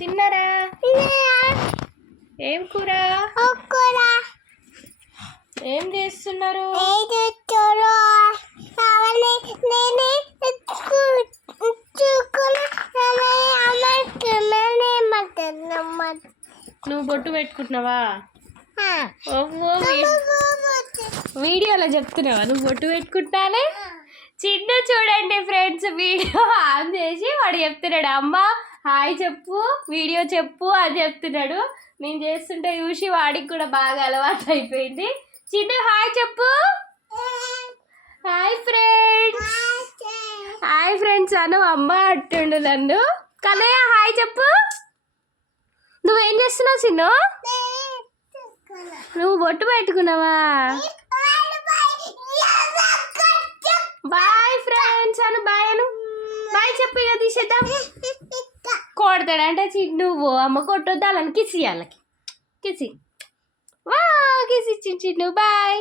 తిన్నారా? ఏం కూర? ఏం చేస్తున్నారు? నువ్వు బొట్టు పెట్టుకుంటున్నావా? వీడియోలో చెప్తున్నావా నువ్వు బొట్టు పెట్టుకుంటానే? చిన్న చూడండి ఫ్రెండ్స్, వీడియో ఆన్ చేసి వాడు చెప్తున్నాడు, అమ్మ హాయ్ చెప్పు, వీడియో చెప్పు అని చెప్తున్నాడు. నేను చేస్తుంటే చూసి వాడికి కూడా బాగా అలవాటు అయిపోయింది. చిన్న హాయ్ చెప్పు. హాయ్ ఫ్రెండ్స్, హాయ్ ఫ్రెండ్స్ అను. అమ్మ అంటుండు నన్ను. కన్నయ్య హాయ్ చెప్పు. నువ్వేం చేస్తున్నావు చిన్ను? నువ్వు బొట్టు పెట్టుకున్నావా? బాయ్ ఫ్రెండ్స్ అను. బాయ్ అను. బాయ్ చెప్పు. ఇక తీసేద్దాం. కొడతాడంటే చిన్ను. అమ్మ కొట్టొద్దు, వాళ్ళని కిసి, వాళ్ళకి కిసి. వా కిసి చిన్ను. బాయ్.